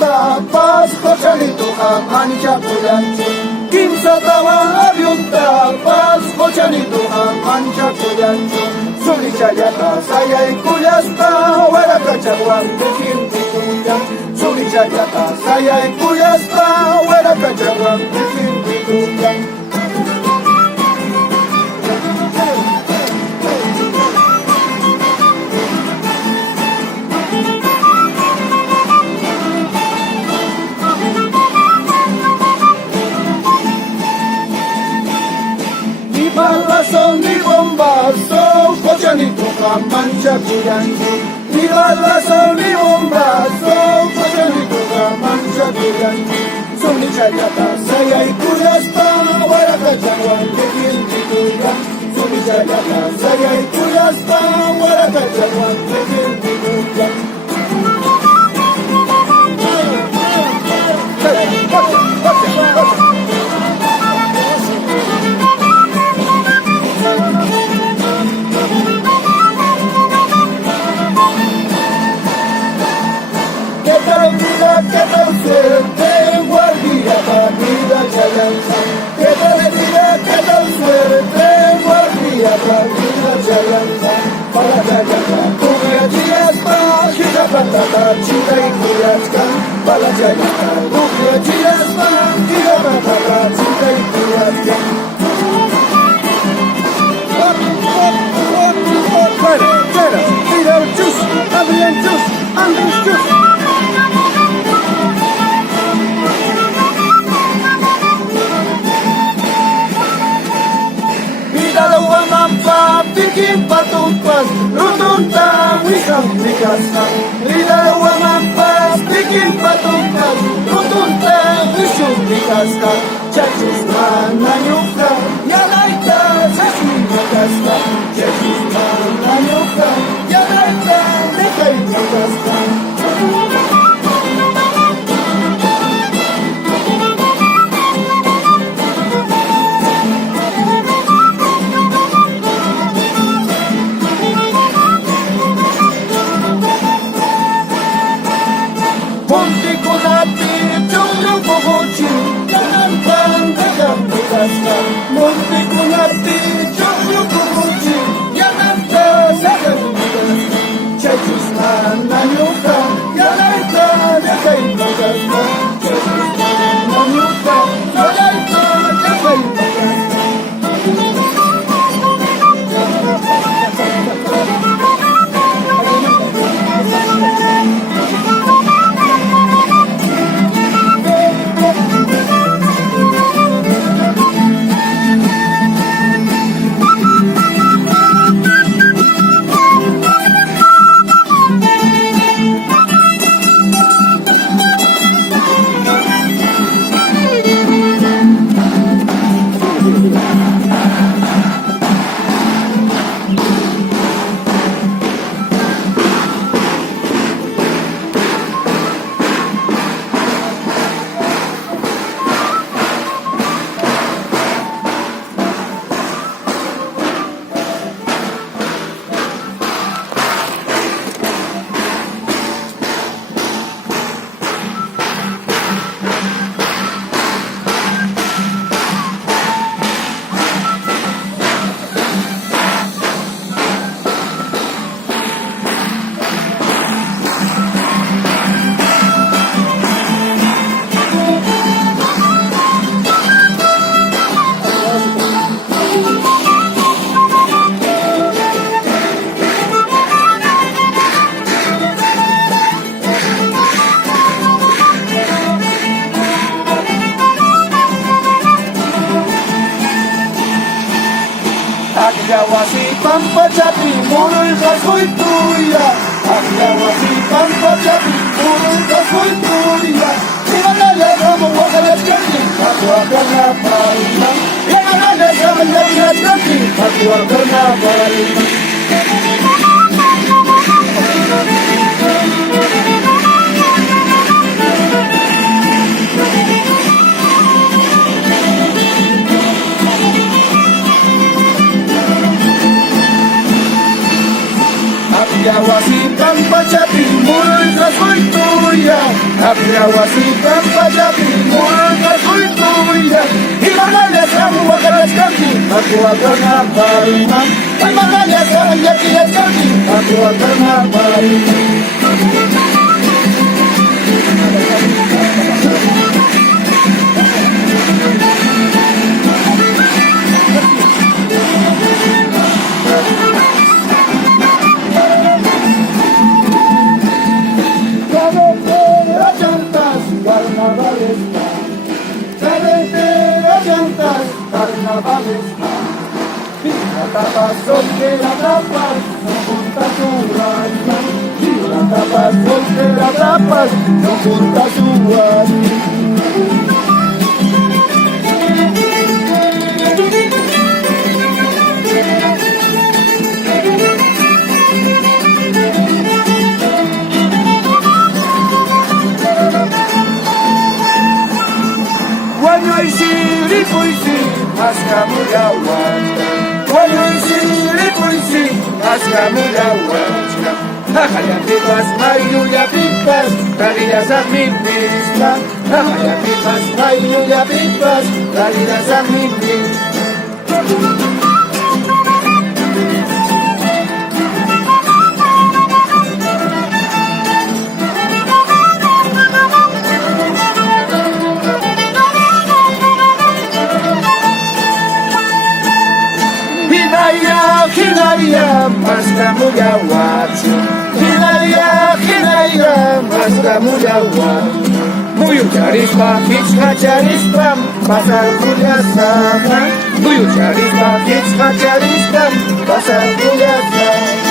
tapas Kochanituqa manchakullanchu Kimsa tawa avion tapas Kochanituqa manchakullanchu Sulichayata sayaykullasta Warakachawan defintikullan Sulichayata sayaykullasta Warakachawan defintikullan Balazo ni bombazo, Kochanituqa manchakullanchu. Ni balazo ni bombazo, Kochanituqa manchakullanchu. Sulichayata sayaykullasta, Warakachawan defintikullan. Sulichayata sayaykullasta, Warakachawan defintikullan. ¿Qué tal suerte, guardia, vida chayanza? ¿Qué tal suerte, guardia, vida chayanza? Para chayanza, cumbia chiyaspa, chita patata, chita y cuyasca. Para chayanza, cumbia chiyaspa, chita patata, chita y cuyasca. Fuera, mira el chus, Adrián chus, Andrés chus. Pikin patupas, rutunta, wikam mikasa. Lila wamampas, pikin patupas, rutunta, wishum mikasa. Chachus mananyuka, yalaita, chachus mikasa. Chachus mananyuka, yalaita, nekay mikasa. Monte Kunati, Chokyo Kukuchi, Yananta, Sagamika, Chachus Mananyuka, Yalaita, Yakai Magasta, Chachus Mananyuka, Yalaita, Yakai Magasta. Akyawasi pampa chapi, muruy kasoy tuya. Akyawasi pampa chapi, muruy kasoy tuya. Imanale kamo wakalas kati, katwa karna parima. Imanale kamo wakalas kati, katwa karna parima. Akyawasi pampa chapi, muruy kasoy tuya. tuya, Apiawasikan pachapi, murulka soy tuya. Y manales kamu wakalas kanti, aku akan ngapain. Ay manales kamu yakilas kanti, aku akan ngapain. La tapas, que la tapas, no junta tu alma. La tapas, que la tapas, no junta tu alma. Cuando hay siri puisi, mas kamu jawab. Cuando hay siri puisi, mas kamu jawab. Nakaya pipas, mayu ya pipas, kaliya sa mipista. Nakaya pipas, mayu ya pipas, kaliya sa mipista. Hinaya, mas kamu jawab. Hinaya, mas kamu jawab. Buyu carispa, hitsha carispa, pasal kuliah sama. Buyu carispa, hitsha carispa, pasal kuliah sama.